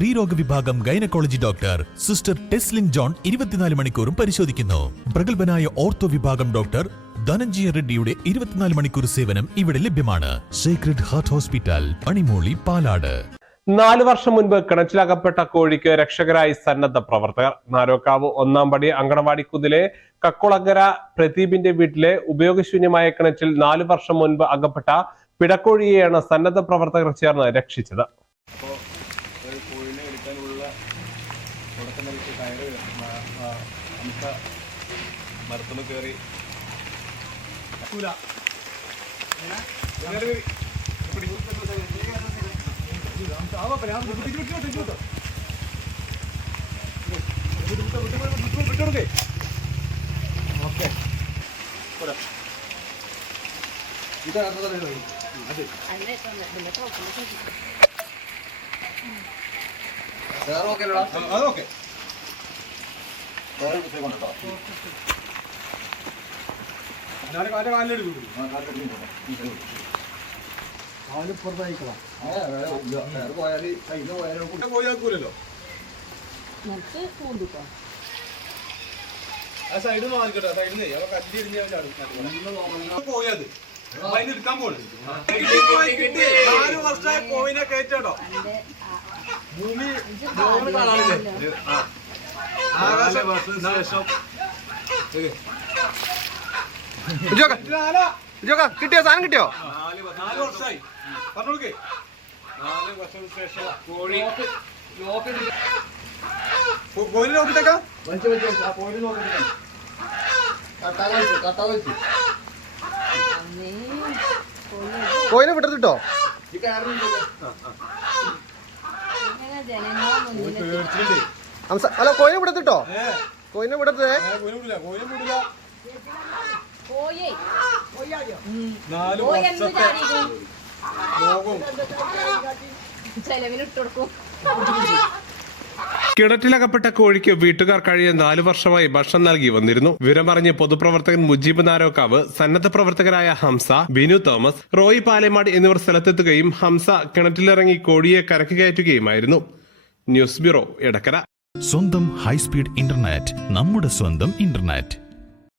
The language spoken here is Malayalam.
സ്ത്രീരോഗ വിഭാഗം gynaecology doctor sister Teslin John ഇരുപത്തിനാല് മണിക്കൂറും പരിശോധിക്കുന്നു. പ്രഗത്ഭനായ ഓർത്തോ വിഭാഗം ഡോക്ടർ ധനഞ്ജയ റെഡ്ഡിയുടെ ഇരുപത്തിനാല് മണിക്കൂർ സേവനം ഇവിടെ ലഭ്യമാണ്. Secret heart hospital പണിമൂളി Palad. നാല് വർഷം മുൻപ് കിണറ്റിലകപ്പെട്ട കോഴിക്ക് രക്ഷകരായി സന്നദ്ധ പ്രവർത്തകർ. നാരോക്കാവ് ഒന്നാം പടി അങ്കണവാടി കുതിലെ കക്കുളങ്ങര പ്രദീപിന്റെ വീട്ടിലെ ഉപയോഗശൂന്യമായ കിണറ്റിൽ നാലു വർഷം മുൻപ് അകപ്പെട്ട പിടക്കോഴിയെയാണ് സന്നദ്ധ പ്രവർത്തകർ ചേർന്ന് രക്ഷിച്ചത്. ഒരു കോഴിനെ എടുക്കാനുള്ള തുടക്കം നൽകി കയറ് മരത്തുനിന്ന് കയറി നമുക്ക് മരത്തുമ്മ കയറി അതൊക്കെ. പൂന്തുട്ടോ ആ സൈഡ് മാറിക്കട്ടെ സൈഡിൽ നിന്ന് അവ കല്ല് ഇരിഞ്ഞ പോയത്. അതിന് എടുക്കാൻ പോണു. നാല് വർഷമായി കോയിനെ കയറ്റാട്ടോ ഭൂമി ഭാര്യ കാണാനില്ലേ? ആ. ആകാശം. വർഷം. കിട്ടിയോ? സാധനം കിട്ടിയോ? ശേഷം കോഴി. നോക്കിട്ടേക്കാം. കോയിനെ വിട്ടിട്ടോ അല്ല കോയിനെ വിടത്തിട്ടോ? കോയിനെ വിടത്തേ? ചെലവിനിട്ടു കോഴിനെ കിണറ്റിലകപ്പെട്ട കോഴിക്ക് വീട്ടുകാർ കഴിഞ്ഞ നാലു വർഷമായി ഭക്ഷണം നൽകി വന്നിരുന്നു. വിവരമറിഞ്ഞ് പൊതുപ്രവർത്തകൻ മുജീബ് നാരോക്കാവ് സന്നദ്ധ പ്രവർത്തകരായ ഹംസ ബിനു തോമസ് റോയ് പാലേമാട് എന്നിവർ സ്ഥലത്തെത്തുകയും ഹംസ കിണറ്റിലിറങ്ങി കോഴിയെ കരക്ക് കയറ്റുകയുമായിരുന്നു. News bureau Edakkara. സ്വന്തം ഹൈസ്പീഡ് ഇന്റർനെറ്റ് നമ്മുടെ സ്വന്തം ഇന്റർനെറ്റ്.